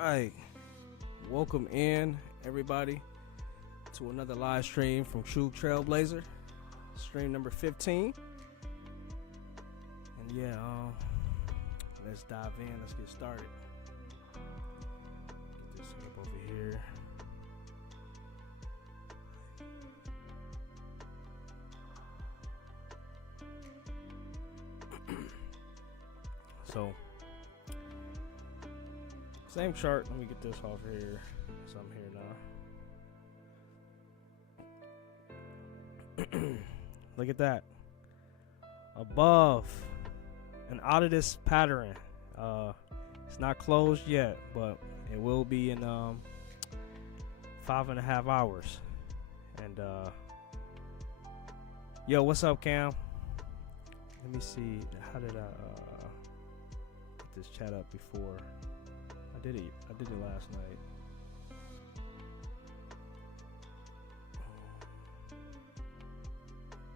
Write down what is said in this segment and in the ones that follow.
right, welcome in everybody to another live stream from True Trailblazer, stream number 15. And yeah, let's dive in. Let's get started. Get this set up over here. So, same chart. Let me get this off here. So I'm here now. Look at that. Above and out of this pattern. It's not closed yet, but it will be in 5.5 hours. And yo, what's up, Cam? Let me see. How did I get this chat up before? I did it last night.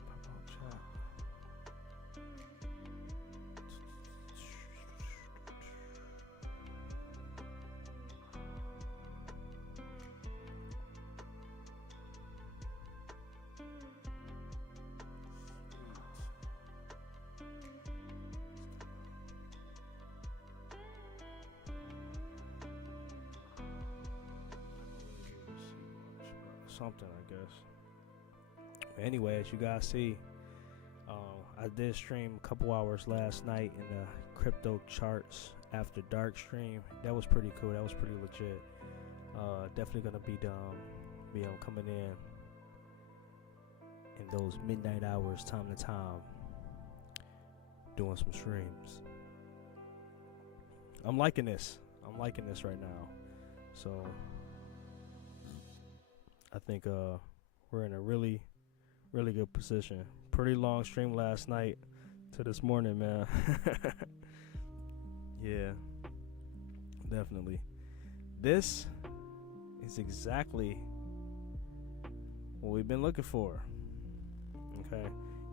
Pop-out chat. Something, I guess. Anyway, as you guys see, I did stream a couple hours last night in the crypto charts after dark stream. That was pretty cool. That was pretty legit. Definitely gonna be coming in those midnight hours, time to time, doing some streams. I'm liking this right now. So I think we're in a really good position. Pretty long stream last night to this morning, man. Yeah, definitely. This is exactly what we've been looking for. Okay,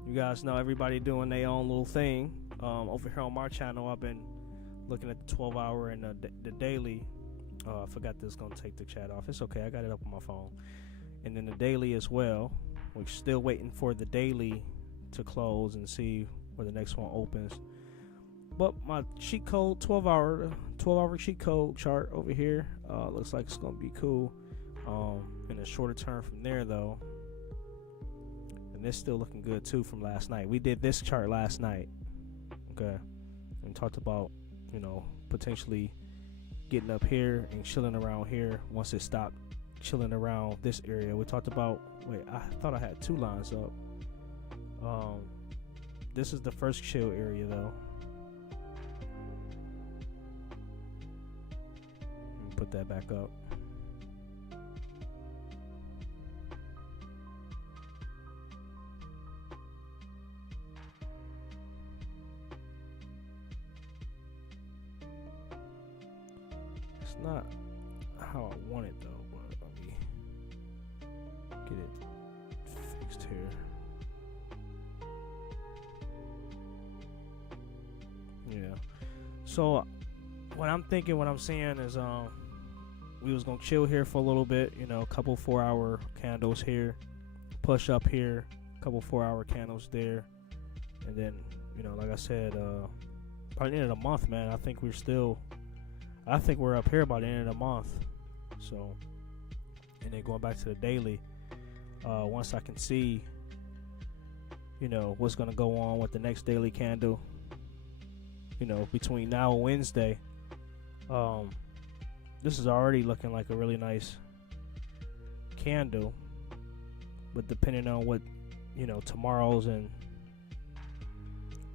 you guys know everybody doing their own little thing. Over here on my channel, I've been looking at the 12-hour and the daily. I forgot this is gonna take the chat off. It's okay, I got it up on my phone. And then the daily as well. We're still waiting for the daily to close and see where the next one opens. But my cheat code, 12-hour cheat code chart over here, looks like it's gonna be cool. In a shorter term from there though. And this still looking good too from last night. We did this chart last night. Okay. And talked about, potentially getting up here and chilling around here once it stopped chilling around this area. We talked about, I thought I had two lines up. This is the first chill area though. Let me put that back up. It's not how I want it though. Get it fixed here. Yeah. So what I'm seeing is we was gonna chill here for a little bit, a couple 4-hour candles here, push up here, a couple 4-hour candles there, and then, like I said, by the end of the month, man, I think we're up here by the end of the month. So, and then going back to the daily. Once I can see, what's going to go on with the next daily candle, between now and Wednesday, this is already looking like a really nice candle. But depending on what, tomorrow's and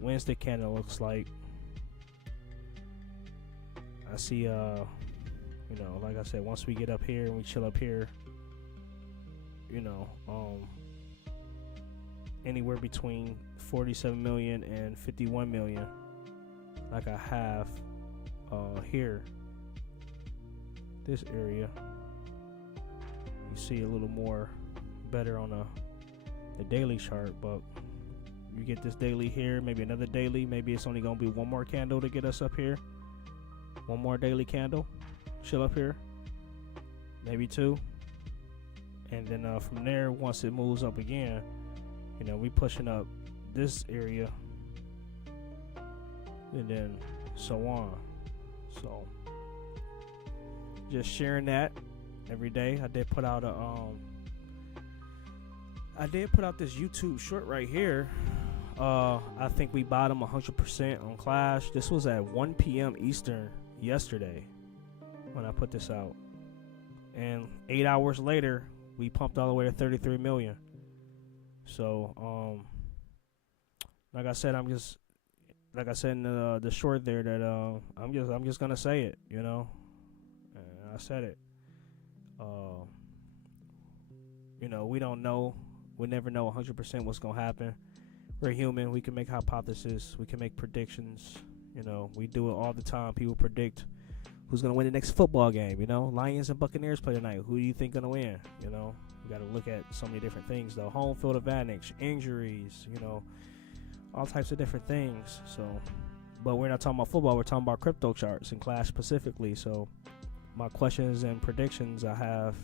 Wednesday candle looks like, I see, like I said, once we get up here and we chill up here, anywhere between 47 million and 51 million, like I have here, this area. You see a little more better on the daily chart, but you get this daily here, maybe another daily, maybe it's only gonna be one more candle to get us up here, one more daily candle, chill up here, maybe 2, and then from there, once it moves up again, we pushing up this area, and then so on. So just sharing that every day. I did put out this YouTube short right here. I think we bottom 100% on Clash. This was at 1 p.m. Eastern yesterday when I put this out, and 8 hours later we pumped all the way to 33 million. So like I said in the short there, that I'm just gonna say it, and I said it. We don't know. We never know 100% what's gonna happen. We're human. We can make hypotheses. We can make predictions. We do it all the time. People predict who's going to win the next football game. Lions and Buccaneers play tonight. Who do you think going to win? You got to look at so many different things, though. Home field advantage, injuries, all types of different things. So, but we're not talking about football. We're talking about crypto charts and Clash specifically. So my questions and predictions I have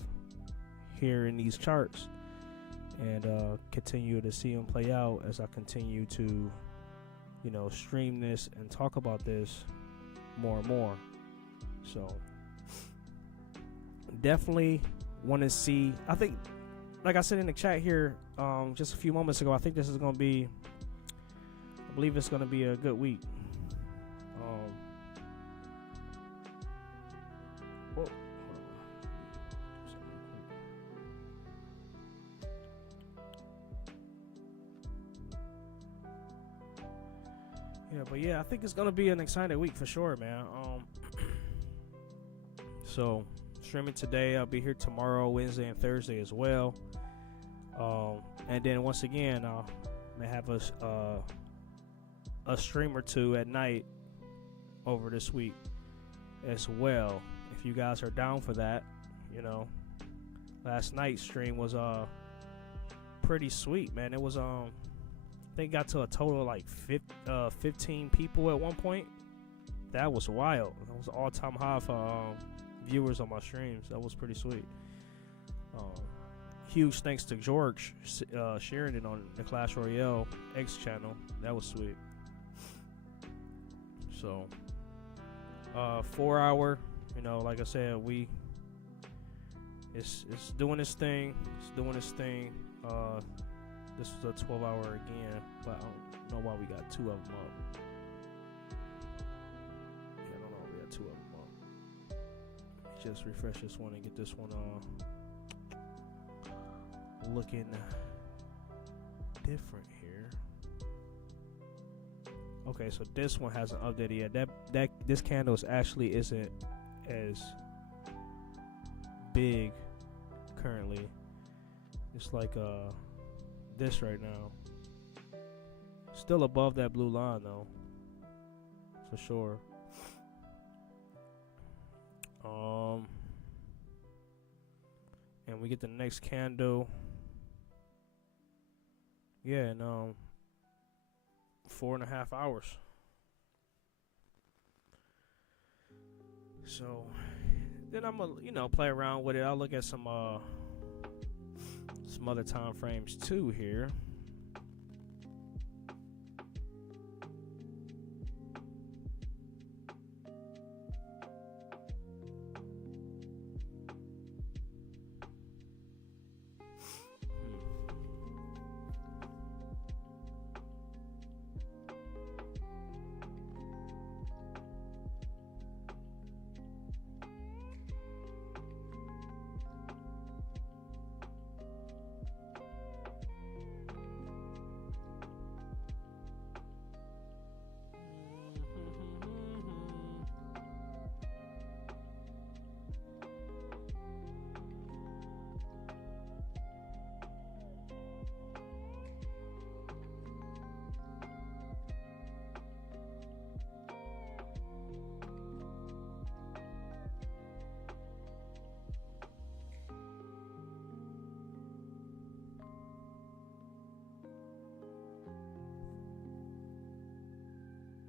here in these charts, and continue to see them play out as I continue to, stream this and talk about this more and more. So definitely want to see. I think, like I said in the chat here just a few moments ago, I think this is going to be, I believe it's going to be a good week. But yeah, I think it's gonna be an exciting week for sure, man. So streaming today. I'll be here tomorrow, Wednesday, and Thursday as well. And then once again, I may have a stream or two at night over this week as well. If you guys are down for that, last night's stream was pretty sweet, man. It was I think got to a total of like 15 people at one point. That was wild. That was an all-time high for viewers on my streams. That was pretty sweet. Huge thanks to George sharing it on the Clash Royale X channel. That was sweet. So 4 hour, like I said, it's doing its thing. This was a 12 hour again, but I don't know why we got 2 of them up. Yeah, I don't know why we got 2 of them up. Let me just refresh this one and get this one looking different here. Okay, so this one hasn't updated yet. This candle actually isn't as big currently. It's like this right now. Still above that blue line though, for sure. And we get the next candle. Yeah, in 4.5 hours. So then I'm gonna play around with it. I'll look at some other time frames too here.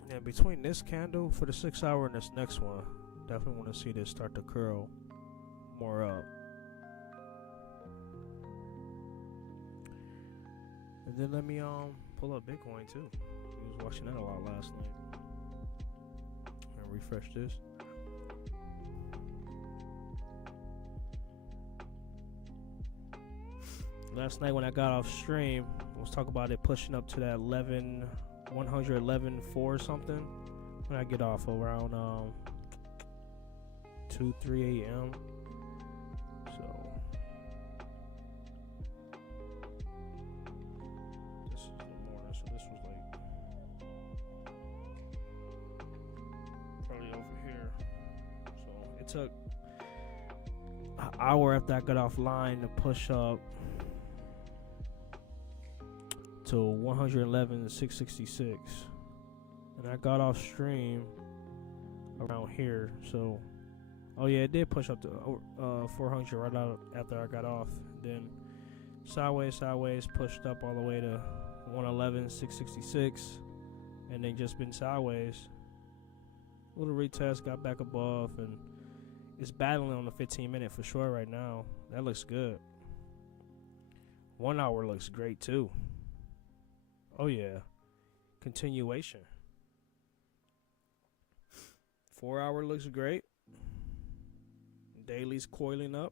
And between this candle for the 6 hour and this next one, Definitely want to see this start to curl more up. And then let me pull up Bitcoin too. I was watching that a lot last night. And refresh this. Last night when I got off stream, I was talking about it pushing up to that 111.4 or something. When I get off around 2-3 a.m. So this is the morning. So this was like probably over here. So it took an hour after I got offline to push up to 111.666, and I got off stream around here. So, oh yeah, it did push up to 400 right out after I got off. Then sideways, pushed up all the way to 111.666, and then just been sideways. Little retest, got back above, and it's battling on the 15-minute for sure right now. That looks good. 1 hour looks great too. Oh yeah, continuation. 4 hour looks great. Daily's coiling up,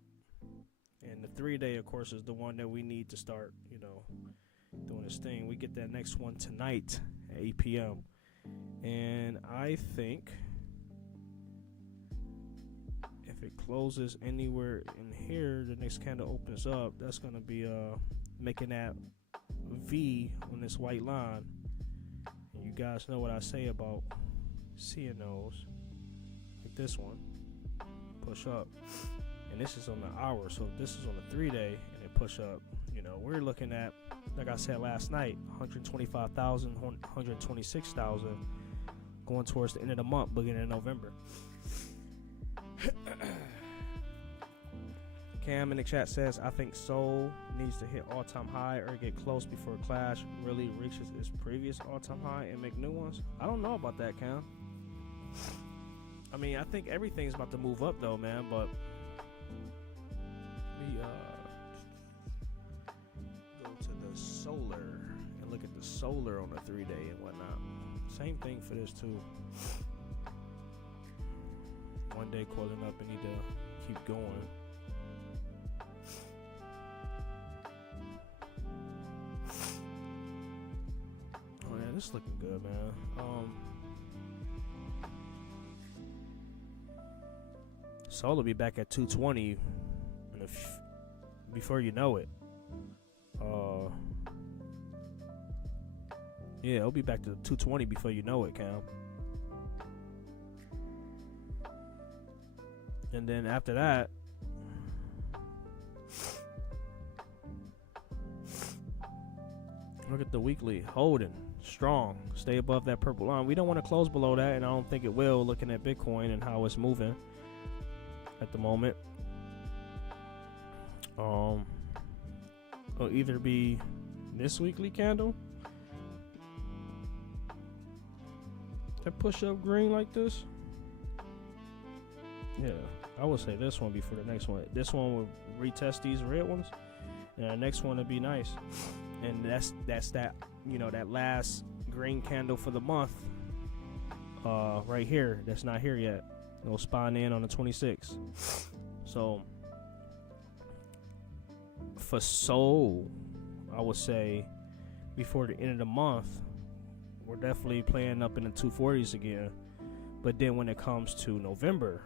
and the 3-day, of course, is the one that we need to start, doing this thing. We get that next one tonight at 8 p.m. And I think if it closes anywhere in here, the next candle opens up, that's gonna be making that V on this white line. And you guys know what I say about seeing those, like this one, push up. And this is on the hour, so if this is on the 3-day and it push up, we're looking at, like I said last night, 125,000, 126,000 going towards the end of the month, beginning of November. Cam in the chat says, I think Sol needs to hit all-time high or get close before Clash really reaches its previous all-time high and make new ones. I don't know about that, Cam. I mean, I think everything's about to move up though, man, but we go to the solar and look at the solar on the 3-day and whatnot. Same thing for this too. 1 day coiling up and need to keep going. Oh yeah, this is looking good, man. Solar will be back at 220 before you know it. Yeah, it'll be back to 220 before you know it, Cam. And then after that, look at the weekly, holding strong, stay above that purple line. We don't want to close below that, and I don't think it will, looking at Bitcoin and how it's moving at the moment. It'll either be this weekly candle that push up green like this. Yeah, I would say this one before the next one. This one will retest these red ones, and the next one will be nice. And that's that, that last green candle for the month right here. That's not here yet. It'll spawn in on the 26th. So for Sol, I would say before the end of the month, we're definitely playing up in the 240s again. But then when it comes to November,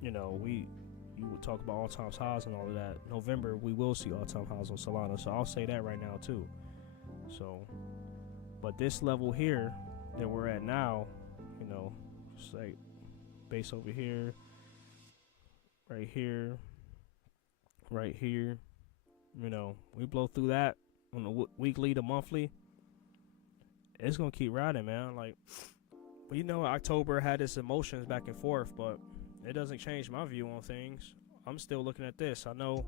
you would talk about all-time highs and all of that. November, we will see all-time highs on Solana. So I'll say that right now too. So, but this level here that we're at now, just like base over here, right here, right here. We blow through that on the weekly to monthly. It's gonna keep riding, man. October had its emotions back and forth, but it doesn't change my view on things. I'm still looking at this. I know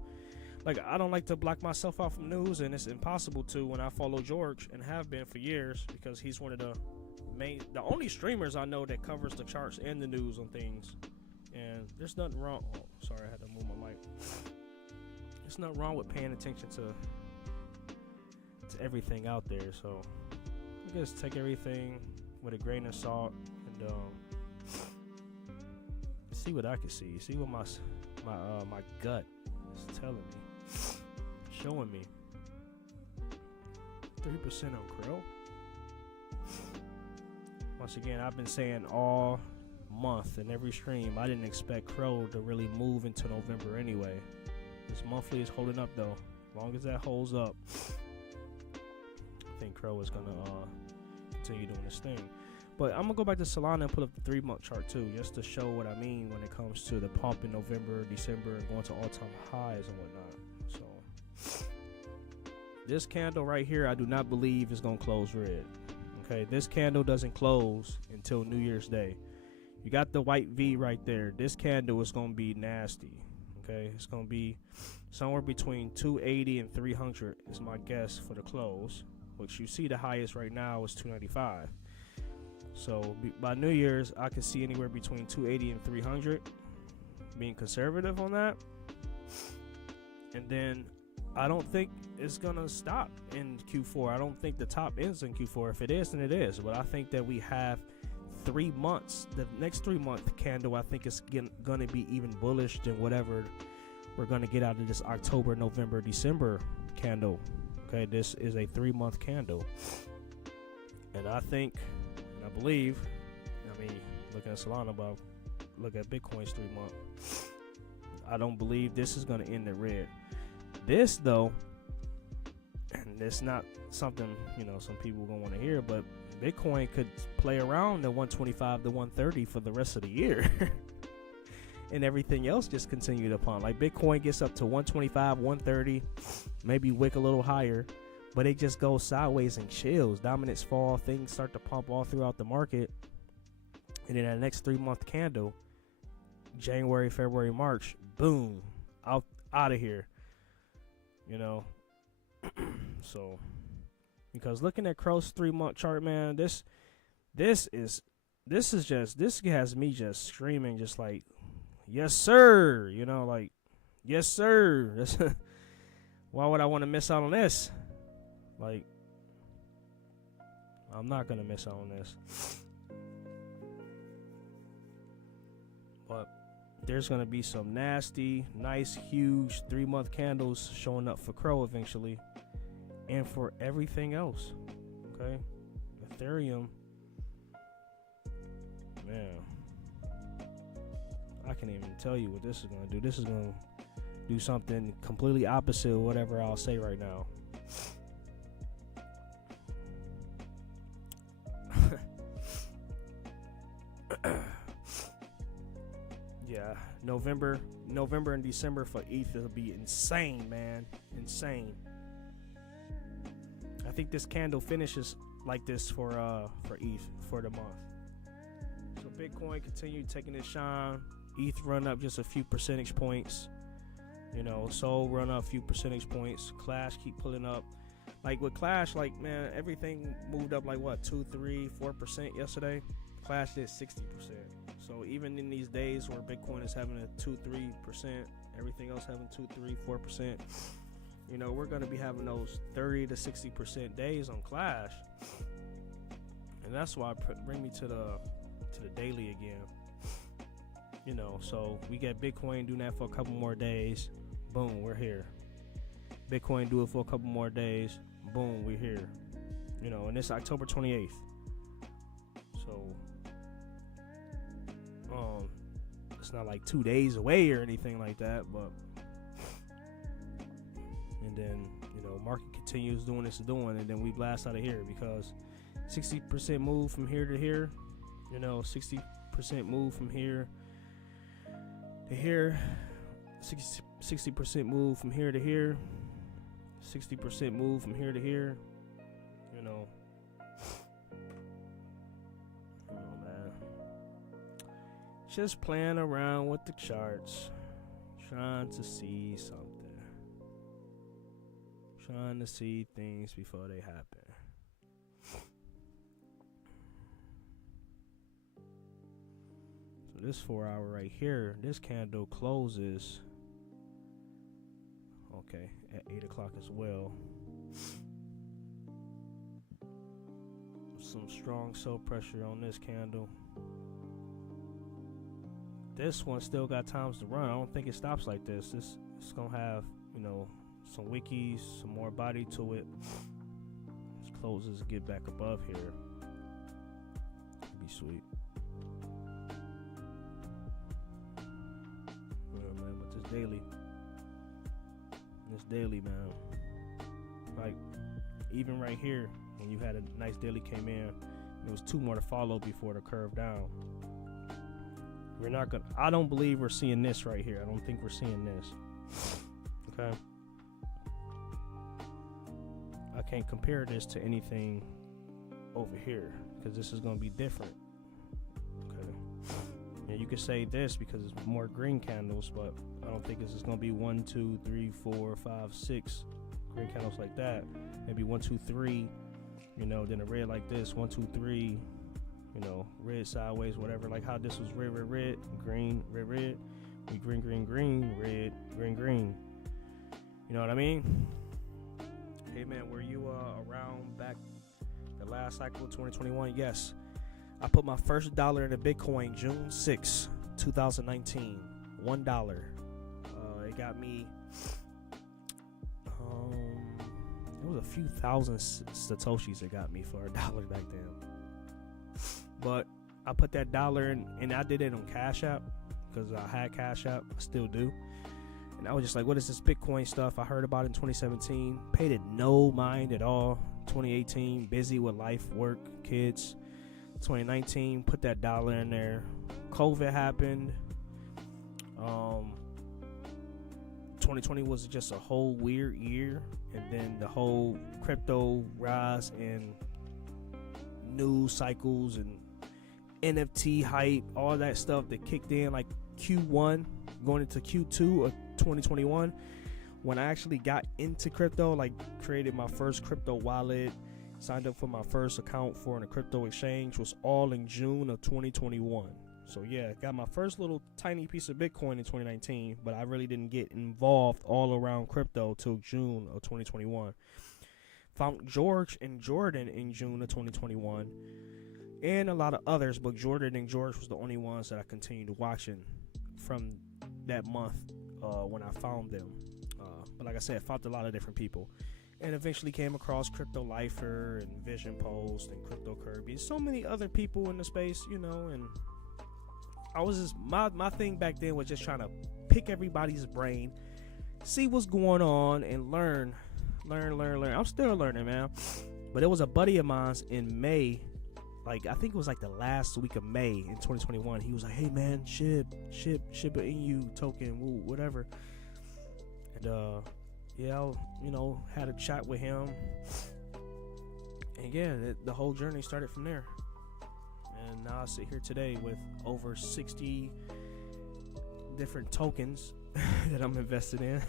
like, I don't like to block myself out from news, and it's impossible to when I follow George and have been for years, because he's one of the only streamers I know that covers the charts and the news on things. And there's nothing wrong. Oh, sorry, I had to move my mic. There's nothing wrong with paying attention to everything out there. So I guess take everything with a grain of salt and see what I can see. See what my gut is telling me, showing me. 3% on Krill. Once again, I've been saying all month in every stream, I didn't expect Crow to really move into November anyway. This monthly is holding up though. As long as that holds up, I think Crow is gonna continue doing this thing. But I'm gonna go back to Solana and put up the 3-month chart too, just to show what I mean when it comes to the pump in November, December, and going to all-time highs and whatnot. So this candle right here, I do not believe is gonna close red. Okay, this candle doesn't close until New Year's Day. You got the white V right there. This candle is gonna be nasty. Okay, it's gonna be somewhere between 280 and 300 is my guess for the close, which you see the highest right now is 295. So by New Year's, I could see anywhere between 280 and 300, being conservative on that. And then I don't think it's gonna stop in Q4. I don't think the top ends in Q4. If it is, then it is. But I think that we have 3 months. The next 3-month candle, I think, is gonna be even bullish than whatever we're gonna get out of this October, November, December candle. Okay, this is a 3-month candle, and I think, and I believe, I mean, looking at Solana, but look at Bitcoin's 3-month. I don't believe this is gonna end in red. This though, and it's not something, you know, some people gonna want to hear, but Bitcoin could play around the 125 to 130 for the rest of the year. And everything else just continue to pump. Like Bitcoin gets up to 125, 130, maybe wick a little higher, but it just goes sideways and chills. Dominance fall, things start to pump all throughout the market. And then that next 3-month candle, January, February, March, boom, out of here. You know, so because looking at Crow's 3-month chart, man, this has me just screaming, just like, yes sir, you know, like, yes sir. Why would I want to miss out on this? Like, I'm not gonna miss out on this. But there's going to be some nasty, nice, huge 3-month candles showing up for Crow eventually. And for everything else. Okay? Ethereum. Man. I can't even tell you what this is going to do. This is going to do something completely opposite of whatever I'll say right now. Yeah, November and December for ETH will be insane, man. Insane. I think this candle finishes like this for ETH for the month. So Bitcoin continue taking its shine. ETH run up just a few percentage points. You know, Sol run up a few percentage points. Clash keep pulling up. Like with Clash, like, man, everything moved up like what, 2, 3, 4% yesterday. Clash did 60%. So even in these days where Bitcoin is having a 2-3%, everything else having 2-3-4%, you know, we're going to be having those 30 to 60% days on Clash, and that's why bring me to the daily again. You know, so we get Bitcoin doing that for a couple more days, boom, we're here. Bitcoin do it for a couple more days, boom, we're here. You know, and it's October 28th. So it's not like 2 days away or anything like that, but and then, you know, market continues doing its doing, and then we blast out of here because 60% move from here to here, you know, 60% move from here to here, 60% move from here to here, 60% move from here to here, you know. Just playing around with the charts, trying to see something. Trying to see things before they happen. So this 4 hour right here, this candle closes, okay, at 8 o'clock as well. Some strong sell pressure on this candle. This one still got times to run. I don't think it stops like this. It's gonna have, some wikis, some more body to it. This closes, get back above here. Be sweet. Yeah, man, but this daily, man, like even right here, when you had a nice daily came in, there was 2 more to follow before the curve down. I don't believe we're seeing this right here. I don't think we're seeing this. Okay. I can't compare this to anything over here because this is going to be different. Okay. And you could say this because it's more green candles, but I don't think this is going to be 1, 2, 3, 4, 5, 6 green candles like that. Maybe 1, 2, 3, then a red like this, 1, 2, 3, red sideways, whatever. Like how this was red, red, red, green, red, red. We green, green, green, red, green, green. You know what I mean? Hey man, were you around back the last cycle of 2021? Yes. I put my first dollar into Bitcoin June 6, 2019. $1. It got me it was a few thousand satoshis it got me for $1 back then. But I put that dollar in, and I did it on Cash App because I had Cash App, I still do. And I was just like, what is this Bitcoin stuff? I heard about it in 2017, paid it no mind at all. 2018, busy with life, work, kids. 2019, put that dollar in there. COVID happened. 2020 was just a whole weird year. And then the whole crypto rise and news cycles and NFT hype, all that stuff that kicked in like Q1 going into Q2 of 2021, when I actually got into crypto, like created my first crypto wallet, signed up for my first account for a crypto exchange, was all in June of 2021. So yeah, got my first little tiny piece of Bitcoin in 2019, but I really didn't get involved all around crypto till June of 2021. Found George and Jordan in June of 2021, and a lot of others, but Jordan and George was the only ones that I continued watching from that month when I found them. But like I said, I found a lot of different people, and eventually came across Crypto Lifer and Vision Post and Crypto Kirby. So many other people in the space, and I was just, my thing back then was just trying to pick everybody's brain, see what's going on, and learn. I'm still learning, man. But it was a buddy of mine's in May, like I think it was like the last week of May in 2021. He was like, "Hey man, ship Shiba Inu token, woo, whatever." And yeah, I, had a chat with him, and yeah, the whole journey started from there. And now I sit here today with over 60 different tokens that I'm invested in.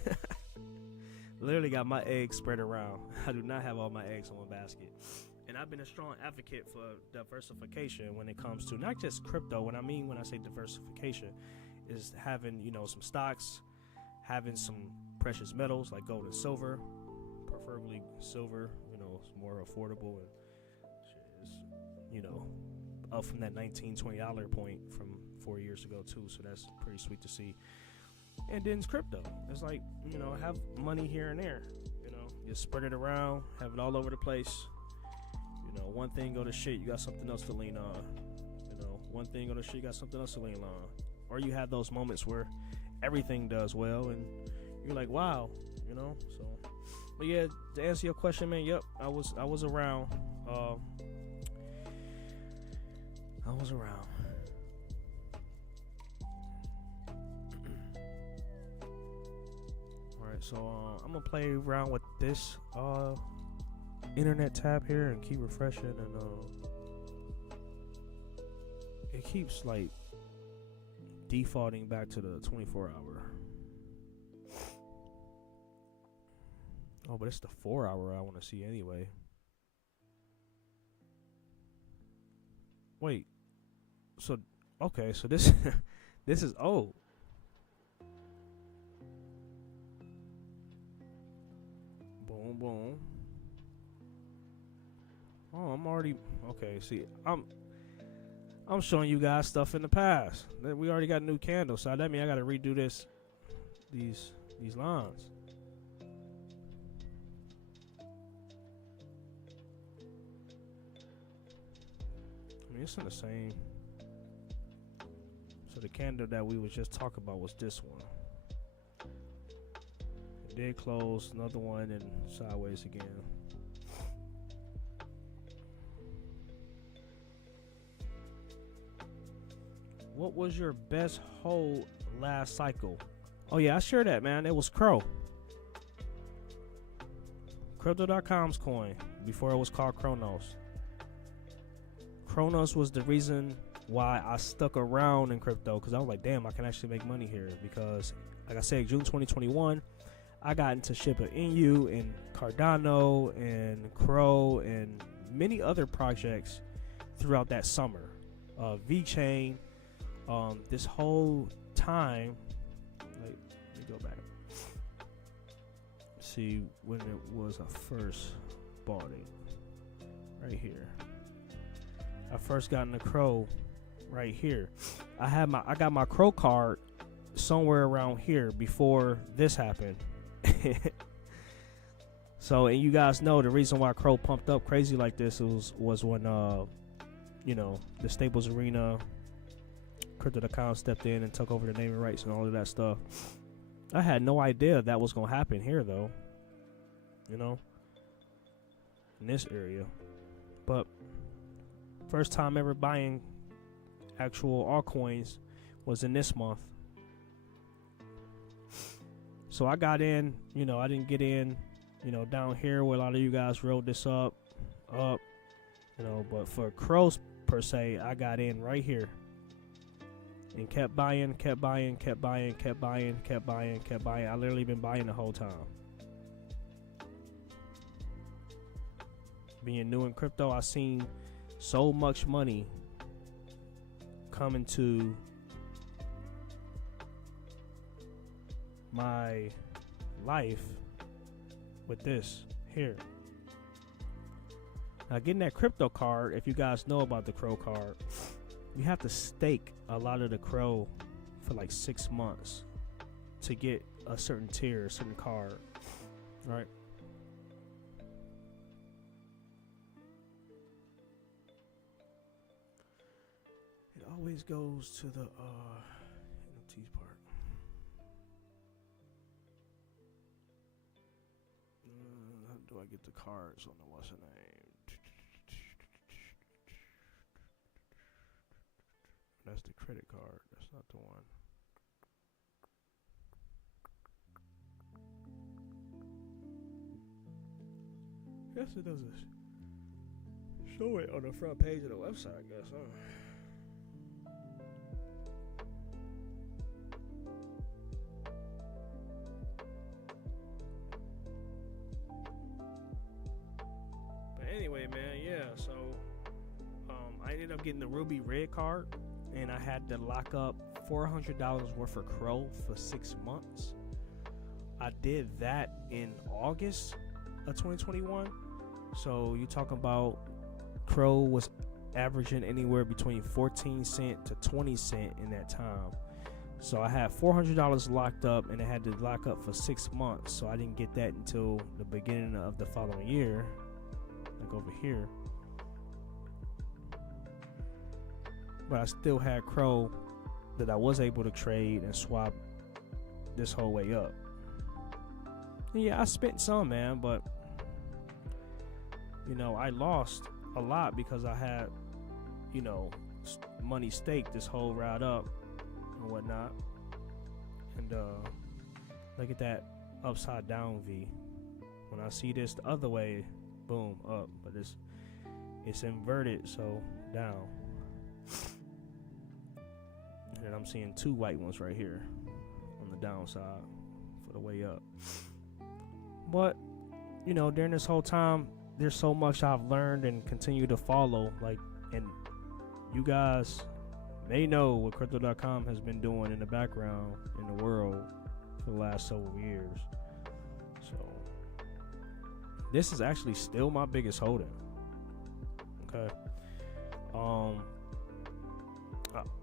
Literally got my eggs spread around. I do not have all my eggs in one basket. And I've been a strong advocate for diversification when it comes to not just crypto. What I mean when I say diversification is having, some stocks, having some precious metals like gold and silver, preferably silver, it's more affordable and it's, up from that $19-20 point from 4 years ago too. So that's pretty sweet to see. And then it's crypto. It's like, have money here and there, you spread it around, have it all over the place. One thing go to shit, you got something else to lean on. One thing go to shit, you got something else to lean on. Or you have those moments where everything does well and you're like, wow, so. But yeah, to answer your question, man, yep, I was around. I was around. Alright, so I'm gonna play around with this internet tab here and keep refreshing, and it keeps like defaulting back to the 24 hour. Oh, but it's the 4 hour I want to see anyway. Wait. So, okay, so this this is old. Boom, boom. Oh, I'm already okay. See, I'm showing you guys stuff in the past. We already got new candles, so that means I got to redo these lines. I mean, it's in the same. So the candle that we was just talking about was this one. It did close, another one, and sideways again. What was your best hold last cycle? Oh yeah, I shared that, man. It was Crow. Crypto.com's coin before it was called Kronos. Kronos was the reason why I stuck around in crypto, because I was like, damn, I can actually make money here. Because, like I said, June 2021, I got into Shiba Inu and Cardano and Crow and many other projects throughout that summer. VeChain. This whole time, like, let me go back. See when it was I first bought it. Right here. I first got into Crow right here. I got my Crow card somewhere around here before this happened. So, and you guys know the reason why Crow pumped up crazy like this was when the Staples Arena Crypto.com stepped in and took over the naming rights and all of that stuff. I had no idea that was gonna happen here though. In this area. But first time ever buying actual altcoins was in this month. So I got in, I didn't get in, down here where a lot of you guys wrote this up, but for Crows per se, I got in right here. And kept buying. I literally been buying the whole time. Being new in crypto, I seen so much money come into my life with this here. Now, getting that crypto card, if you guys know about the Crow card, you have to stake a lot of the Crow for like 6 months to get a certain tier, a certain card, right? It always goes to the NFTs part. How do I get the cards on the what's the name? That's the credit card. That's not the one. Guess it doesn't show it on the front page of the website, I guess, huh? But anyway, man, yeah, so I ended up getting the Ruby Red card. And I had to lock up $400 worth of Crow for 6 months. I did that in August of 2021. So you talking about Crow was averaging anywhere between 14 cent to 20 cent in that time. So I had $400 locked up, and I had to lock up for 6 months. So I didn't get that until the beginning of the following year, like over here. But I still had Crow that I was able to trade and swap this whole way up. And yeah, I spent some, man, but I lost a lot because I had, money staked this whole ride up and whatnot. And look at that upside down V. When I see this the other way, boom, up, but it's inverted, so down. And I'm seeing 2 white ones right here on the downside for the way up. But during this whole time, there's so much I've learned and continue to follow. Like, and you guys may know what crypto.com has been doing in the background in the world for the last several years. So this is actually still my biggest holding. Okay.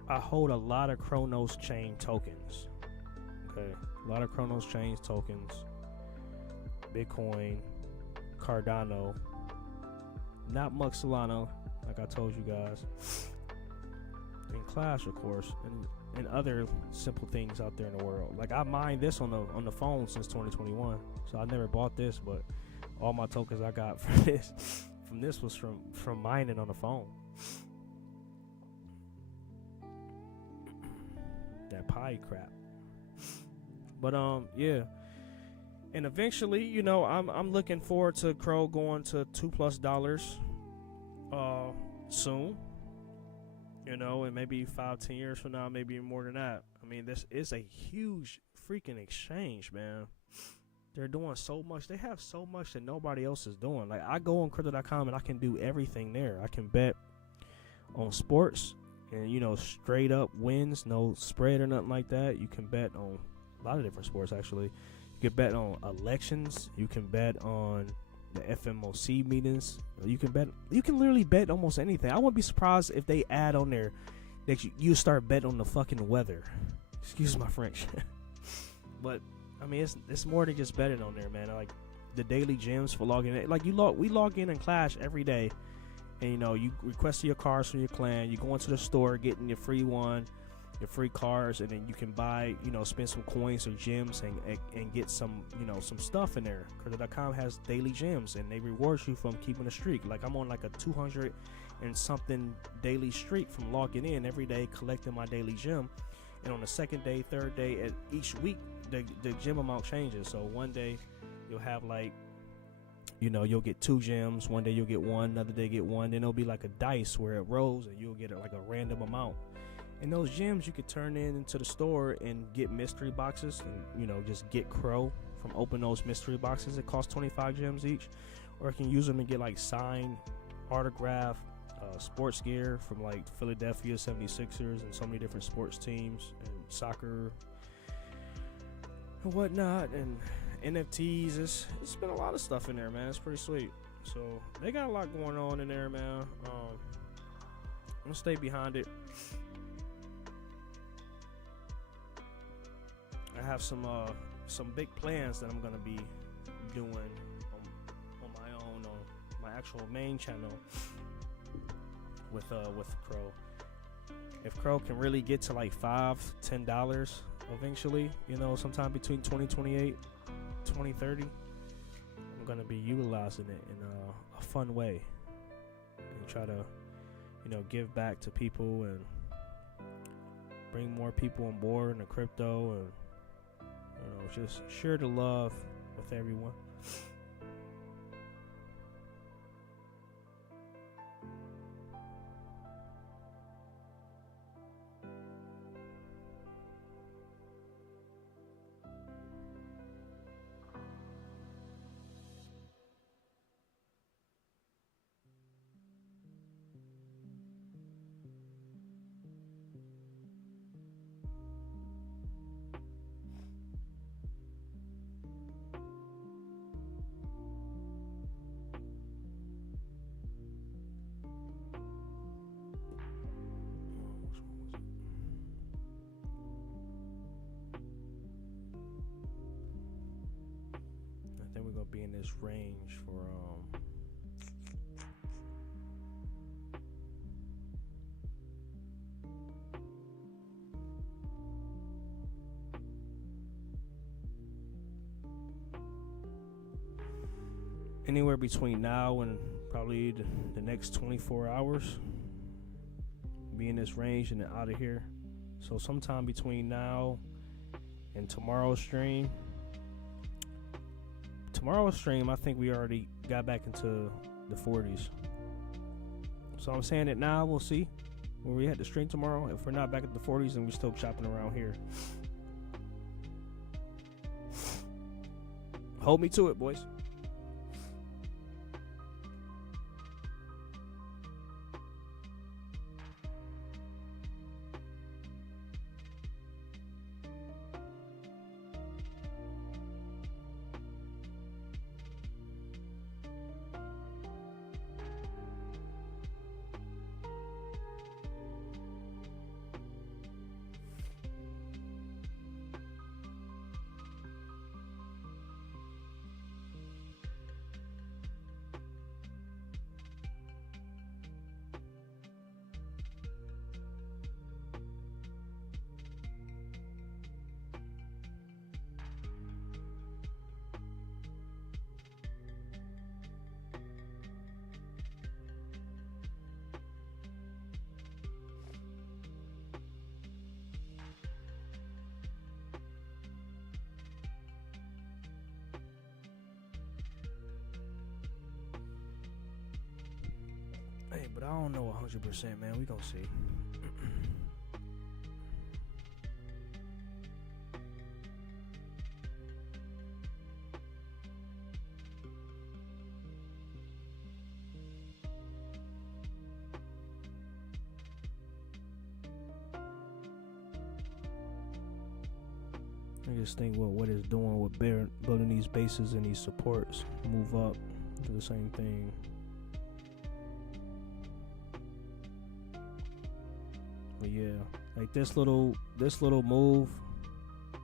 I hold a lot of Chronos chain tokens. Okay. A lot of Chronos chain tokens. Bitcoin, Cardano, not much Solana, like I told you guys, and Clash, of course, and other simple things out there in the world. Like, I mined this on the phone since 2021, so I never bought this, but all my tokens I got from this was from mining on the phone. That pie crap. But yeah. And eventually, I'm looking forward to Crow going to $2+ soon. And maybe 5-10 years from now, maybe more than that. I mean, this is a huge freaking exchange, man. They're doing so much. They have so much that nobody else is doing. Like, I go on crypto.com and I can do everything there. I can bet on sports and, straight up wins, no spread or nothing like that. You can bet on a lot of different sports, actually. You can bet on elections. You can bet on the FMOC meetings. You can literally bet almost anything. I wouldn't be surprised if they add on there that you start betting on the fucking weather. Excuse my French. But I mean, it's more than just betting on there, man. Like, the daily gems for logging in. Like, we log in and Clash every day, and you request your cards from your clan. You go into the store, getting your free one, your free cards, and then you can buy, spend some coins or gems and get some, some stuff in there. Crypto.com has daily gems, and they reward you from keeping a streak. Like, I'm on like a 200 and something daily streak from logging in every day, collecting my daily gem. And on the second day, third day, at each week, the gem amount changes. So one day you'll have like, you'll get 2 gems. One day you'll get 1, another day get 1. Then it'll be like a dice where it rolls, and you'll get like a random amount. And those gems you could turn into the store and get mystery boxes, and just get Crow from open those mystery boxes. It costs 25 gems each, or you can use them and get like signed, autograph, sports gear from like Philadelphia 76ers and so many different sports teams and soccer and whatnot, and NFTs. It's been a lot of stuff in there, man. It's pretty sweet. So they got a lot going on in there, man. I'm gonna stay behind it. I have some big plans that I'm gonna be doing on my own, on my actual main channel with Crow. If Crow can really get to like $5-10 eventually, sometime between 2028 2030, I'm gonna be utilizing it in a fun way and try to give back to people and bring more people on board in the crypto, and just share the love with everyone. Be in this range for anywhere between now and probably the next 24 hours. Be in this range and then out of here. So sometime between now and tomorrow's stream, I think we already got back into the 40s. So I'm saying it now. We'll see where we at the stream tomorrow. If we're not back at the 40s, then we're still chopping around here. Hold me to it, boys. But I don't know 100%, man. We gonna see. I just think what it's doing with building these bases and these supports, move up, do the same thing. But yeah, like this little move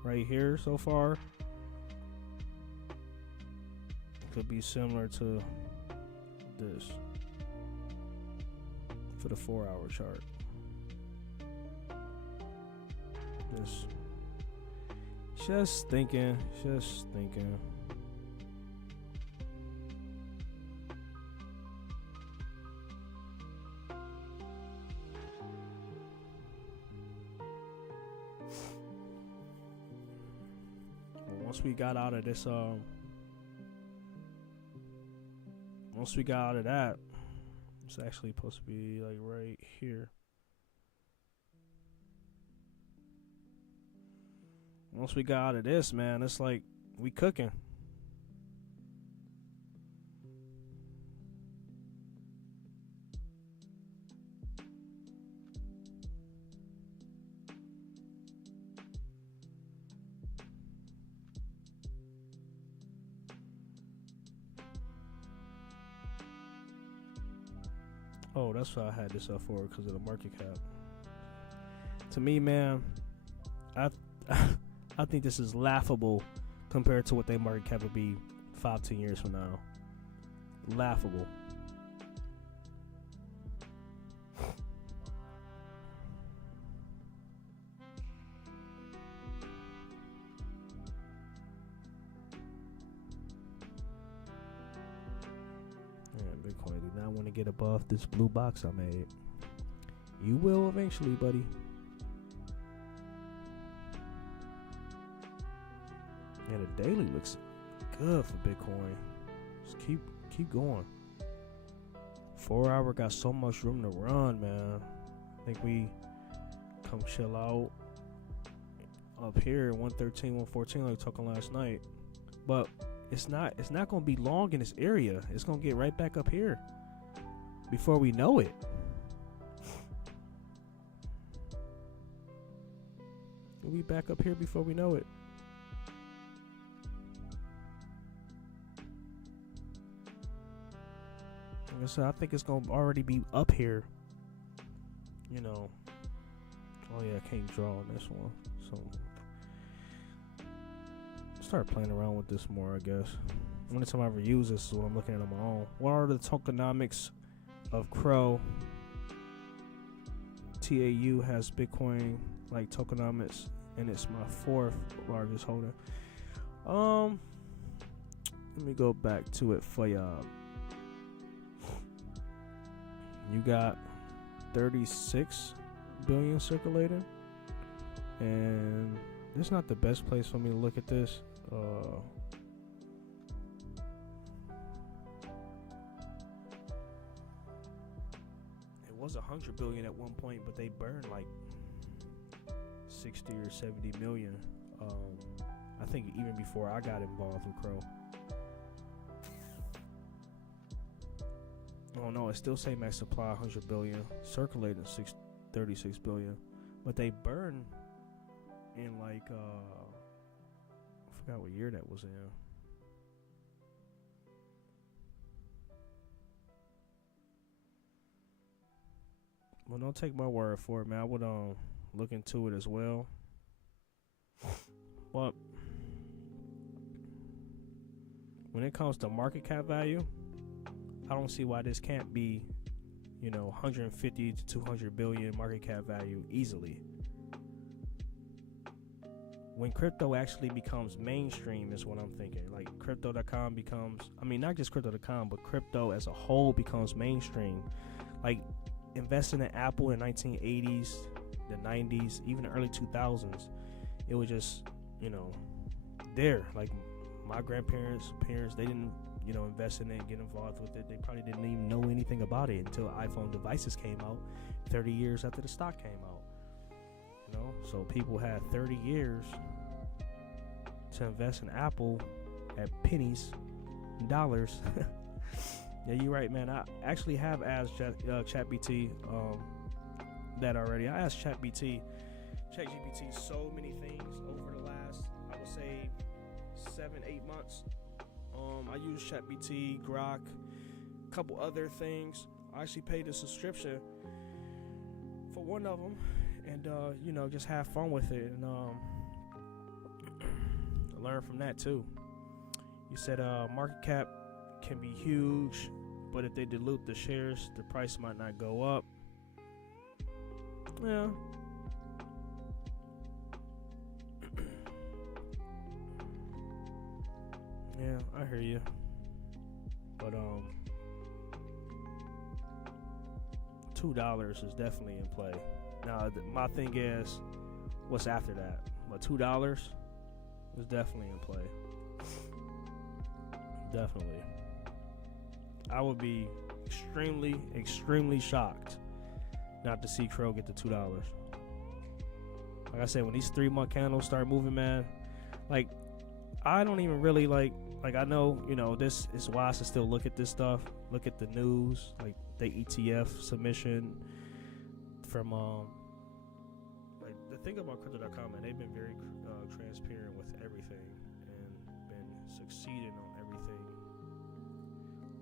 right here so far could be similar to this for the 4-hour chart. Just thinking. Once we got out of this, once we got out of that, it's actually supposed to be like right here. Once we got out of this, man, it's like we cooking. Oh, that's why I had this up for, because of the market cap. To me, man, I think this is laughable compared to what their market cap would be 5-10 years from now. Laughable. Yeah, Bitcoin do not want to get above this blue box I made. You will eventually, buddy. Yeah, the daily looks good for Bitcoin. Just keep going. 4-hour got so much room to run, man. I think we come chill out up here, 113, 114, like we were talking last night. But it's not gonna be long in this area. It's gonna get right back up here before we know it. We'll be back up here before we know it. Like I said, I think it's gonna already be up here. You know. Oh yeah, I can't draw on this one. So start playing around with this more, I guess. Anytime I ever use this is what I'm looking at on my own. What are the tokenomics of Crow? TAU has Bitcoin like tokenomics, and it's my 4th largest holding. Let me go back to it for y'all. You got 36 billion circulating, and it's not the best place for me to look at this. It was 100 billion at one point, but they burned like 60 or 70 million. I think even before I got involved with Crow. Oh no, it still say max supply 100 billion, circulating 36 billion, but they burn in like I forgot what year that was in. Well, don't take my word for it, man. I would look into it as well. But when it comes to market cap value, I don't see why this can't be, 150 to 200 billion market cap value easily. When crypto actually becomes mainstream is what I'm thinking. Like crypto.com becomes, not just crypto.com, but crypto as a whole becomes mainstream. Like investing in Apple in the 1980s, the 90s, even the early 2000s, it was just, there. Like my grandparents, parents, they didn't, invest in it and get involved with it. They probably didn't even know anything about it until iPhone devices came out 30 years after the stock came out. So people had 30 years to invest in Apple at pennies and dollars. Yeah, you're right, man. I actually have asked ChatGPT that already. I asked ChatGPT so many things over the last, I would say, 7-8 months. I use ChatGPT, Grok, a couple other things. I actually paid a subscription for one of them, and just have fun with it, and learn from that too. You said market cap can be huge, but if they dilute the shares, the price might not go up. Yeah. Yeah, I hear you. But $2 is definitely in play. Now, my thing is, what's after that? But $2 is definitely in play. Definitely. I would be extremely, extremely shocked not to see Crow get to $2. Like I said, when these 3-month candles start moving, man, like, I don't even really like I know, this is wise to still look at this stuff, look at the news, like the ETF submission from, like, the thing about crypto.com, man, they've been very transparent with everything and been succeeding on everything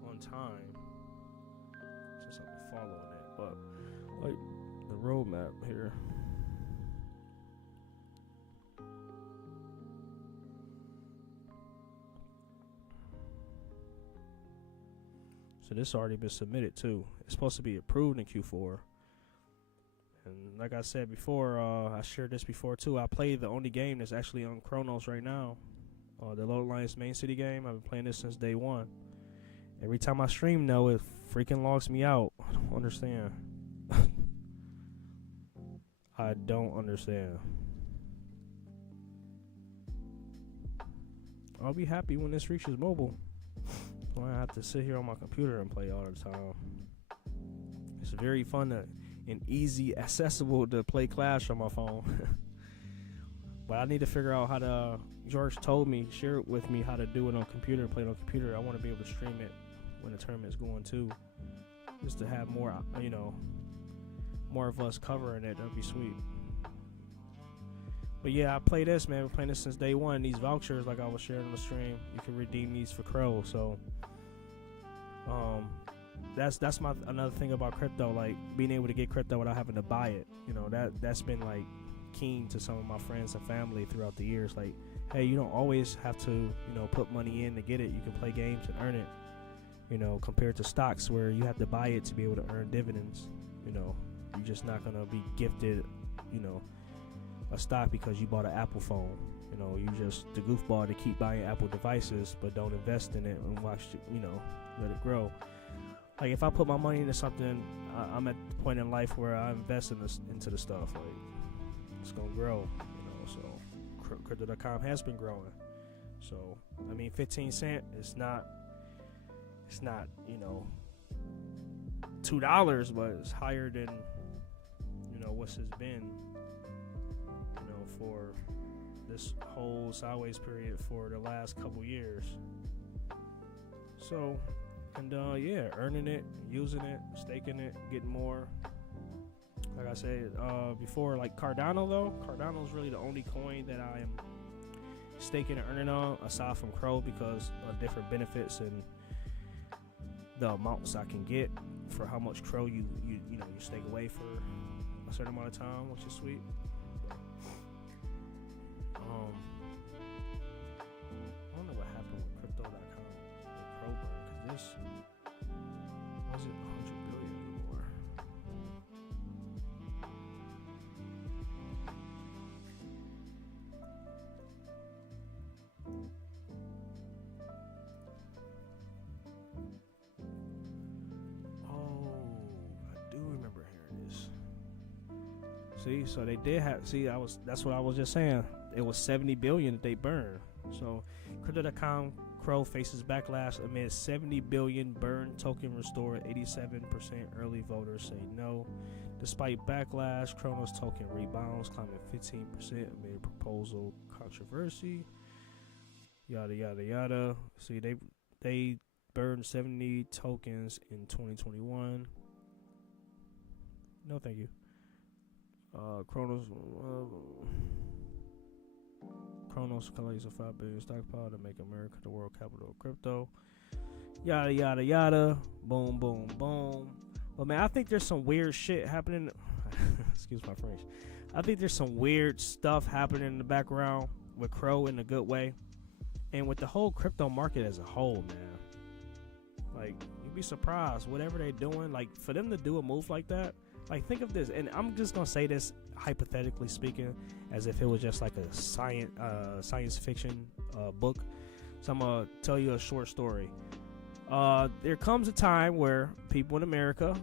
on time since I've been following it. But, like, the roadmap here. So this already been submitted too. It's supposed to be approved in Q4. And like I said before, I shared this before too. I played the only game that's actually on Chronos right now. The Low Alliance Main City game. I've been playing this since day one. Every time I stream though, it freaking logs me out. I don't understand. I don't understand. I'll be happy when this reaches mobile. I have to sit here on my computer and play all the time. It's very fun and easy, accessible to play Clash on my phone. But I need to figure out how to. George told me, shared with me how to do it on computer and play it on computer. I want to be able to stream it when the tournament's going too, just to have more, more of us covering it. That'd be sweet. But yeah, I play this, man. We're playing this since day one. These vouchers, like I was sharing on the stream, you can redeem these for Crow. So, that's my another thing about crypto, like being able to get crypto without having to buy it. That's been like keen to some of my friends and family throughout the years. Like, hey, you don't always have to, put money in to get it. You can play games and earn it. Compared to stocks where you have to buy it to be able to earn dividends. You're just not gonna be gifted, a stock because you bought an Apple phone. You just the goofball to keep buying Apple devices, but don't invest in it and watch it, let it grow. Like, if I put my money into something, I'm at the point in life where I invest into the stuff. Like, it's gonna grow, So, crypto.com has been growing. So, 15 cent. It's not, $2, but it's higher than, what's it's been, for this whole sideways period for the last couple years. So, and earning it, using it, staking it, getting more. Like I said before, like Cardano though, Cardano's really the only coin that I am staking and earning on, aside from Crow, because of different benefits and the amounts I can get for how much Crow you stake away for a certain amount of time, which is sweet. I don't know what happened with crypto.com and Crowburn, because this wasn't 100 billion anymore. Oh, I do remember hearing this. See, so they did have. That's what I was just saying. It was 70 billion that they burned. So, crypto.com Crow faces backlash amid 70 billion burn token restored. 87% early voters say no. Despite backlash, Chronos token rebounds, climbing 15% amid proposal controversy. Yada yada yada. See, they burned 70 tokens in 2021. No, thank you. Chronos collects a 5 billion stockpile to make America the world capital of crypto. Yada yada yada. Boom boom boom. Well, man, I think there's some weird shit happening. Excuse my French. I think there's some weird stuff happening in the background with Crow in a good way, and with the whole crypto market as a whole, man. Like, you'd be surprised whatever they're doing. Like, for them to do a move like that. Like, think of this, and I'm just gonna say this hypothetically speaking, as if it was just like a science fiction book. So I'm gonna tell you a short story. There comes a time where people in America,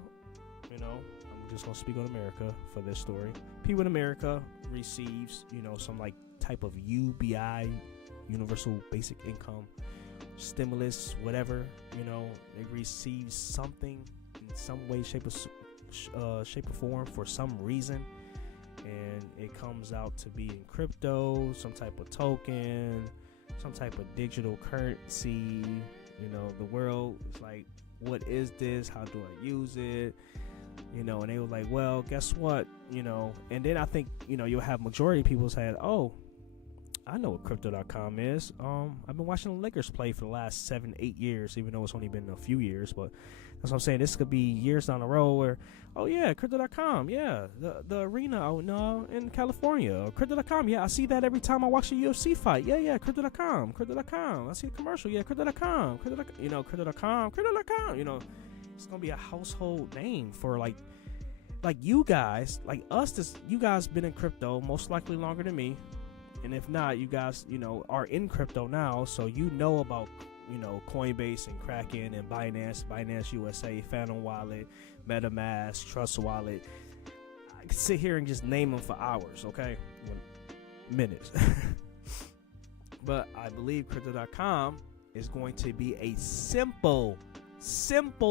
you know, I'm just gonna speak on America for this story. People in America receives, you know, some like type of UBI, Universal Basic Income, stimulus, whatever. You know, they receive something in some way, shape, or form for some reason, and it comes out to be in crypto, some type of token, some type of digital currency. You know, the world is like, what is this? How do I use it? You know, and they were like, well, guess what? You know, and then I think, you know, you'll have majority of people say, oh, I know what crypto.com is. I've been watching the Lakers play for the last 7-8 years, even though it's only been a few years, but that's what I'm saying. This could be years down the road where, oh yeah, crypto.com, yeah, the arena, oh no, in California, or crypto.com, yeah, I see that every time I watch a UFC fight, yeah, crypto.com, I see a commercial, yeah, crypto.com, you know, crypto.com, you know, it's gonna be a household name for like you guys, like us. You guys been in crypto most likely longer than me. And if not, you guys, you know, are in crypto now, so you know about, you know, Coinbase and Kraken and Binance USA, Phantom Wallet, MetaMask, Trust Wallet. I could sit here and just name them for hours, okay? Minutes. But I believe crypto.com is going to be a simple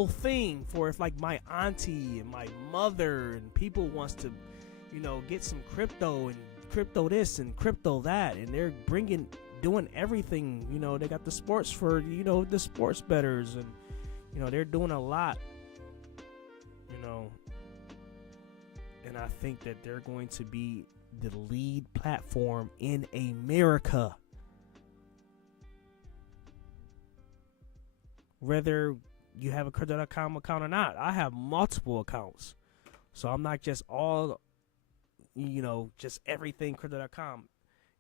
thing for if like my auntie and my mother and people wants to, you know, get some crypto and crypto this and crypto that, and they're doing everything. You know, they got the sports for, you know, the sports bettors, and you know, they're doing a lot, you know, and I think that they're going to be the lead platform in America, whether you have a crypto.com account or not. I have multiple accounts, so I'm not just all, you know, just everything crypto.com.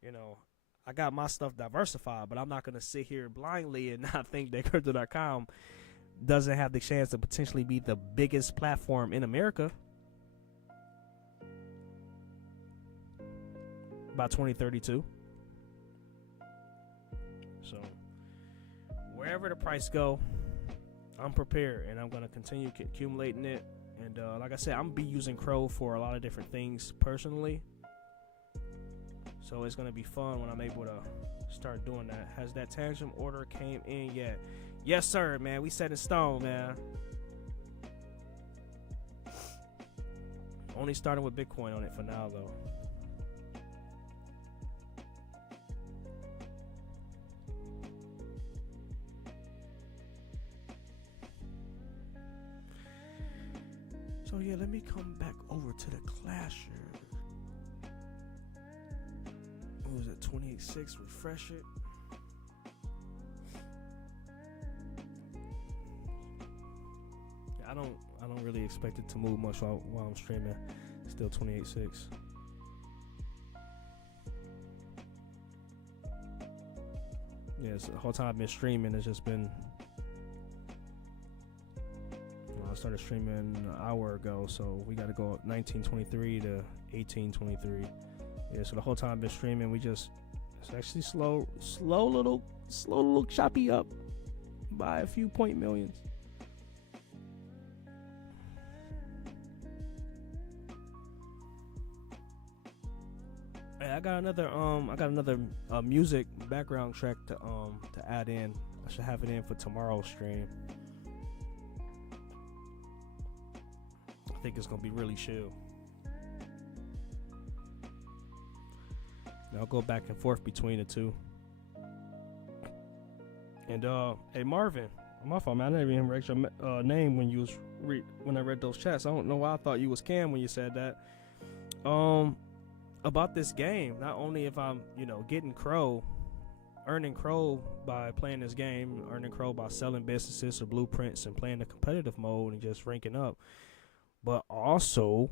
You know, I got my stuff diversified, but I'm not going to sit here blindly and not think that crypto.com doesn't have the chance to potentially be the biggest platform in America by 2032. So wherever the price go, I'm prepared, and I'm going to continue accumulating it. And like I said, I'm going to be using Crow for a lot of different things personally. So it's going to be fun when I'm able to start doing that. Has that Tantrum order came in yet? Yes, sir, man. We set in stone, man. Only starting with Bitcoin on it for now, though. So yeah, let me come back over to the Clasher. What was it, 28.6? Refresh it. I don't really expect it to move much while I'm streaming. Still 28.6. Yeah, so the whole time I've been streaming, it's just been. I started streaming an hour ago, so we got to go 1923 to 1823. Yeah, so the whole time I've been streaming, it's actually slow little choppy up by a few point millions. Hey, I got another music background track to add in. I should have it in for tomorrow's stream. I think it's gonna be really chill. And I'll go back and forth between the two. And hey Marvin, my fault, man. I didn't even read your name when you was when I read those chats. I don't know why I thought you was Cam when you said that. About this game, not only if I'm, getting crow, earning crow by playing this game, earning crow by selling businesses or blueprints and playing the competitive mode and just ranking up, but also,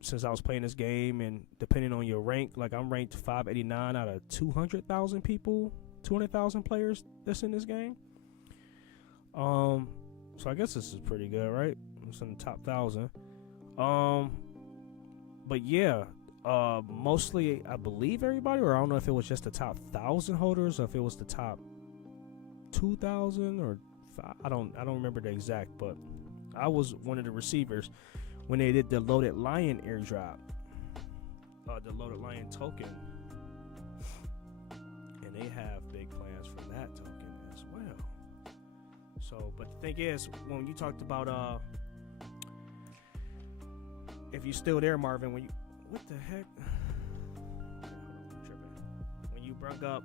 since I was playing this game and depending on your rank, like I'm ranked 589 out of 200,000 people, 200,000 players that's in this game. So I guess this is pretty good, right? It's in the top 1,000. But yeah, mostly I believe everybody, or I don't know if it was just the top 1,000 holders or if it was the top 2,000 or I don't remember the exact, but I was one of the receivers when they did the Loaded Lion airdrop, the Loaded Lion token, and they have big plans for that token as well. So, but the thing is, when you talked about if you still there, Marvin, what the heck? When you brought up,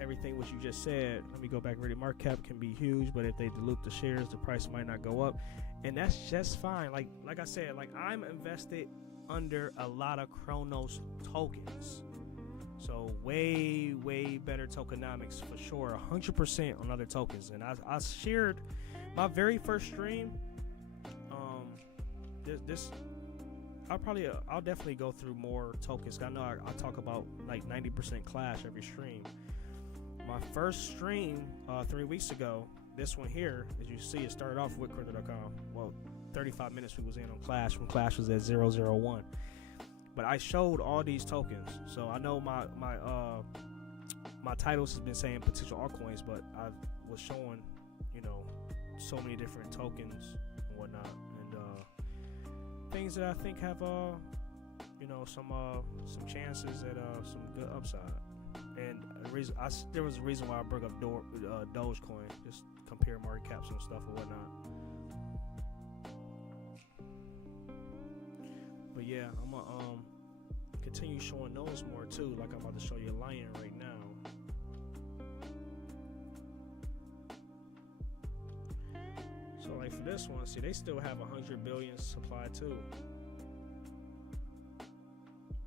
everything what you just said, let me go back. Really, market cap can be huge, but if they dilute the shares, the price might not go up, and that's just fine. Like I said, like I'm invested under a lot of Chronos tokens, so way better tokenomics for sure, 100% on other tokens. And I shared my very first stream. I'll definitely go through more tokens. I know I talk about like 90% Clash every stream. My first stream 3 weeks ago, this one here, as you see, it started off with crypto.com. Well, 35 minutes we was in on Clash when Clash was at 001. But I showed all these tokens. So I know my titles has been saying potential altcoins, but I was showing, so many different tokens and whatnot. Things that I think have some chances at some good upside. And there was a reason why I brought up Dogecoin, just compare market caps and stuff and whatnot. But yeah, I'm gonna continue showing those more too. Like I'm about to show you a lion right now. So like for this one, see, they still have 100 billion supply too.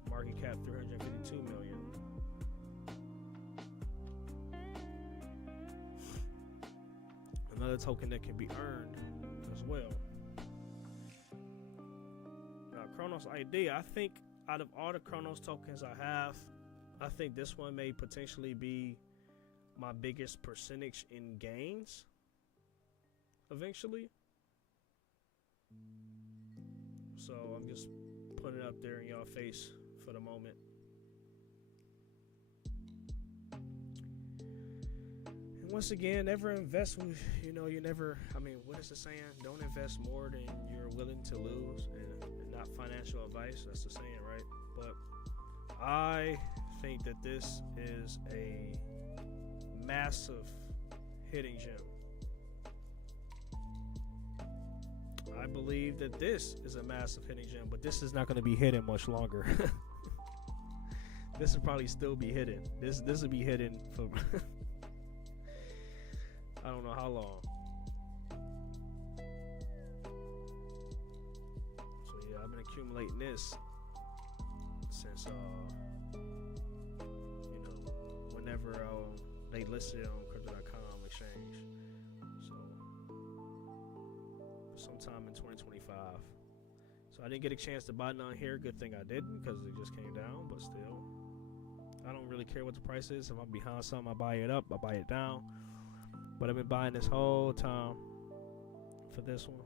Market cap 352 million. Another token that can be earned as well. Now Chronos ID, I think out of all the Chronos tokens I have, I think this one may potentially be my biggest percentage in gains eventually. So I'm just putting it up there in y'all face for the moment. And once again, never invest with, what is the saying? Don't invest more than you're willing to lose, and not financial advice. That's the saying, right? But I think that this is a massive hitting gem. I believe that this is a massive hitting gem, but this is not going to be hidden much longer. This will probably still be hidden. This will be hidden for I don't know how long. So yeah, I've been accumulating this since whenever they listed on crypto.com exchange. Sometime in 2025. So I didn't get a chance to buy none here. Good thing I didn't, because it just came down. But still, I don't really care what the price is. If I'm behind something, I buy it up, I buy it down. But I've been buying this whole time for this one.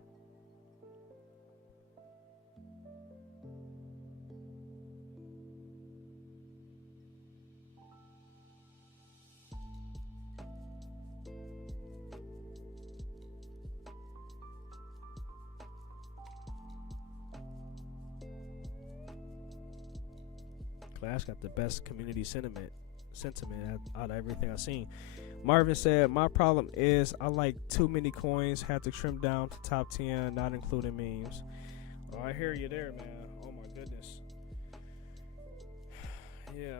Clash got the best community sentiment out of everything I've seen. Marvin said, my problem is I like too many coins, had to trim down to top 10, not including memes. Oh, I hear you there, man. Oh my goodness. Yeah.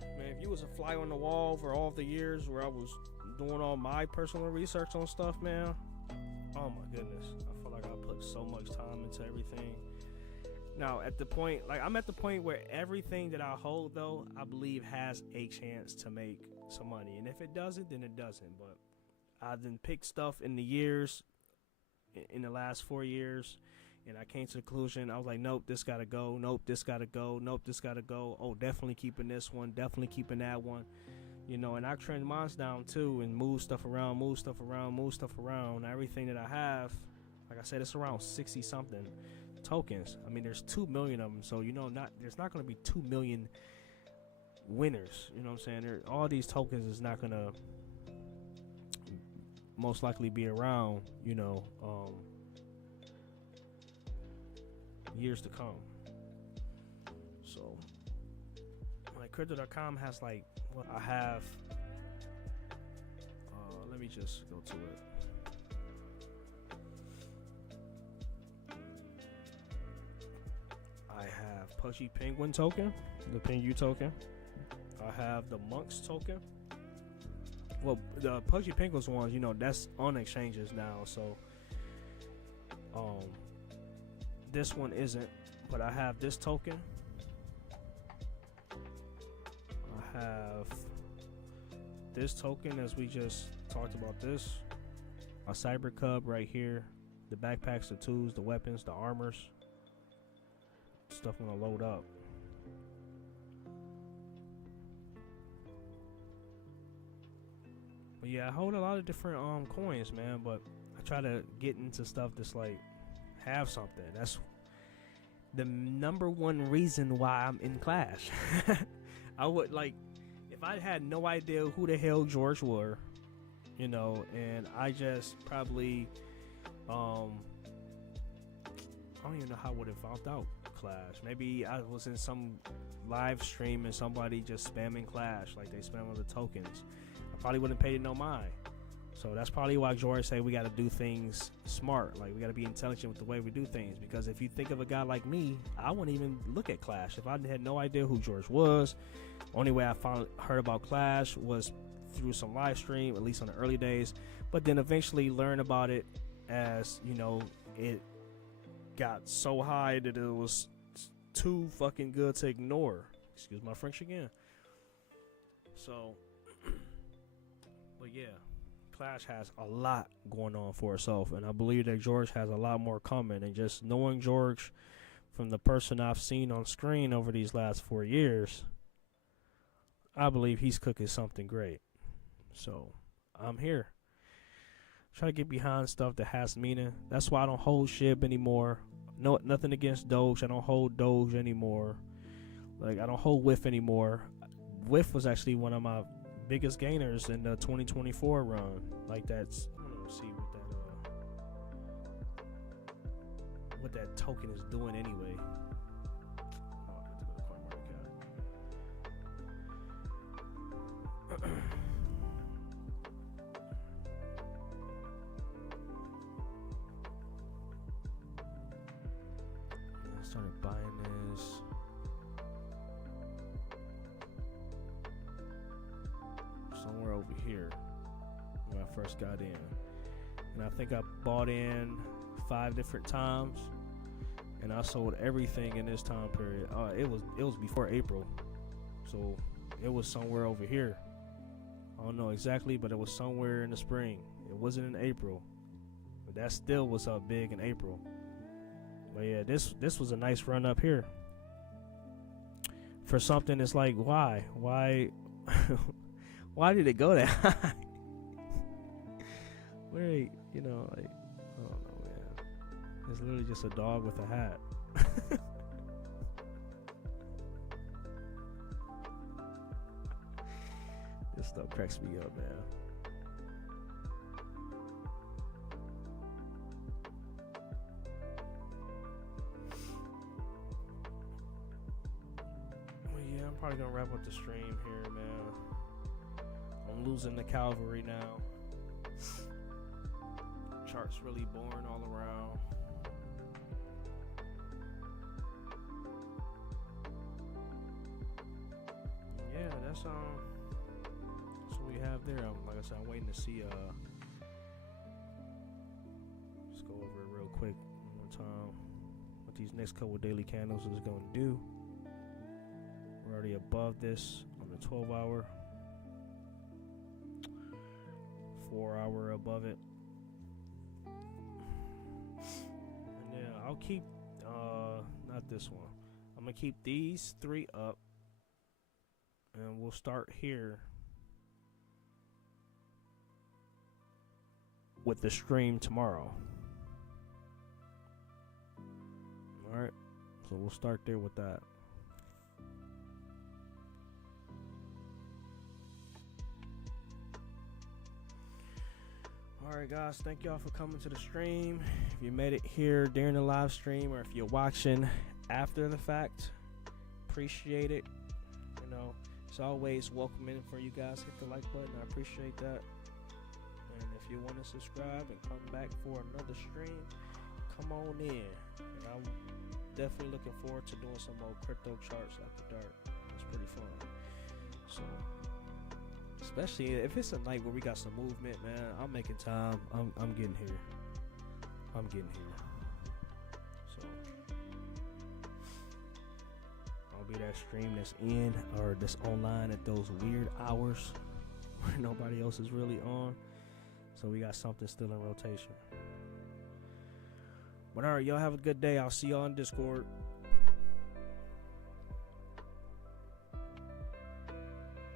Man, if you was a fly on the wall for all the years where I was doing all my personal research on stuff, man. Oh my goodness. I feel like I put so much time into everything. Now, at the point, like I'm at the point where everything that I hold, though, I believe has a chance to make some money. And if it doesn't, then it doesn't. But I've then picked stuff in the years, in the last 4 years, and I came to the conclusion. I was like, nope, this gotta go. Nope, this gotta go. Nope, this gotta go. Oh, definitely keeping this one. Definitely keeping that one. You know, and I trend mine down too and move stuff around, move stuff around, move stuff around. Everything that I have, like I said, it's around 60 something tokens. I mean, there's 2 million of them, so you know, there's not going to be 2 million winners. You know what I'm saying? All these tokens is not going to most likely be around, you know, years to come. So, like, crypto.com has like, what I have. Let me just go to it. I have Pudgy Penguin token, the Pengu token. I have the Monks token. Well, the Pudgy Penguins ones, you know, that's on exchanges now. So, this one isn't, but I have this token. I have this token, as we just talked about this. A Cyber Cub right here. The backpacks, the tools, the weapons, the armors. Stuff gonna load up. But yeah, I hold a lot of different coins, man, but I try to get into stuff that's like have something. That's the number one reason why I'm in Clash. I would like, if I had no idea who the hell George were, you know, and I just probably I don't even know how I would have found out Clash. Maybe I was in some live stream and somebody just spamming Clash like they spam on the tokens. I probably wouldn't pay it no mind. So that's probably why George say we got to do things smart. Like, we got to be intelligent with the way we do things. Because if you think of a guy like me, I wouldn't even look at Clash. If I had no idea who George was, only way I heard about Clash was through some live stream, at least on the early days. But then eventually learn about it as, you know, it got so high that it was too fucking good to ignore. Excuse my French again. So, but yeah. Clash has a lot going on for itself, and I believe that George has a lot more coming. And just knowing George from the person I've seen on screen over these last 4 years, I believe he's cooking something great. So I'm here. Try to get behind stuff that has meaning. That's why I don't hold SHIB anymore. No, nothing against Doge. I don't hold Doge anymore. Like, I don't hold WIF anymore. WIF was actually one of my biggest gainers in the 2024 run. Like, that's, I don't know, see what that token is doing anyway. Oh, I have to go to CoinMarketCap. I started buying this. Somewhere over here when I first got in, and I think I bought in 5 different times, and I sold everything in this time period. It was before April, so it was somewhere over here. I don't know exactly, but it was somewhere in the spring. It wasn't in April, but that still was up big in April. But yeah, this was a nice run up here for something that's like, why why did it go that high? Wait, you know, like, I don't know, man. It's literally just a dog with a hat. This stuff cracks me up, man. Well, yeah, I'm probably gonna wrap up the stream here, man. I'm losing the cavalry now. Chart's really boring all around. Yeah, that's what we have there. Like I said, I'm waiting to see. Let's go over it real quick one more time. What these next couple daily candles is going to do. We're already above this on the 12-hour. 4-hour above it. And then I'll keep not this one. I'm gonna keep these 3 up, and we'll start here with the stream tomorrow. Alright, so we'll start there with that. Alright guys, thank y'all for coming to the stream. If you made it here during the live stream, or if you're watching after the fact, appreciate it. You know, it's always welcoming for you guys. Hit the like button, I appreciate that. And if you want to subscribe and come back for another stream, come on in. And I'm definitely looking forward to doing some more crypto charts after dark. It's pretty fun. So, especially if it's a night where we got some movement, man, I'm making time. I'm getting here. I'm getting here. So I'll be that stream that's in or that's online at those weird hours where nobody else is really on. So we got something still in rotation. But alright, y'all have a good day. I'll see y'all on Discord.